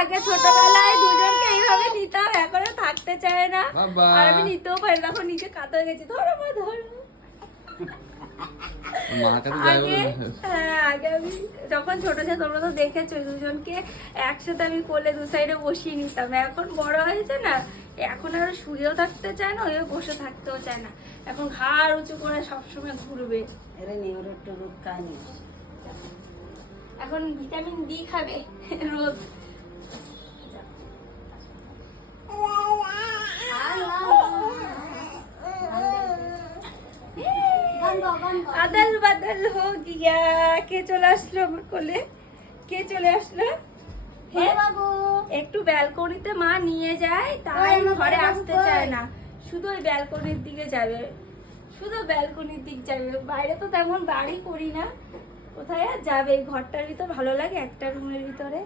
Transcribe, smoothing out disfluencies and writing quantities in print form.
আগে ছোটবেলায় দুজনকে এইভাবে নিতাম, এখন আর থাকতে চায় না। আর আমি নিতেও পারি না, এখন নিচে কাত হয়ে গেছি। ধরো মা ধরো। আগে আমি যখন ছোট ছিল তোমরা তো দেখেছো, দুজনকে একসাথে আমি কোলে দু সাইডে বসিয়ে নিতাম। এখন বড় হয়েছে না, এখন আর শুয়েও থাকতে চায় না, ওই বসে থাকতেও চায় না। এখন ঘাড় উঁচু করে সবসময় ঘুরবে। এখন ভিটামিন ডি খাবে রোজ। আদল বদল হো গিয়া। কে চলে আসলো আমার কোলে? কে চলে আসলো? একটু ব্যালকনিতে মা নিয়ে যায়, তাই ঘরে আসতে চায় না, শুধু ওই ব্যালকনির দিকে যাবে, শুধু ব্যালকনির দিক যাবে। বাইরে তো তেমন বাড়ি করি না, কোথায় আর যাবে? ঘরটার ভিতর ভালো লাগে, একটা রুমের ভিতরে।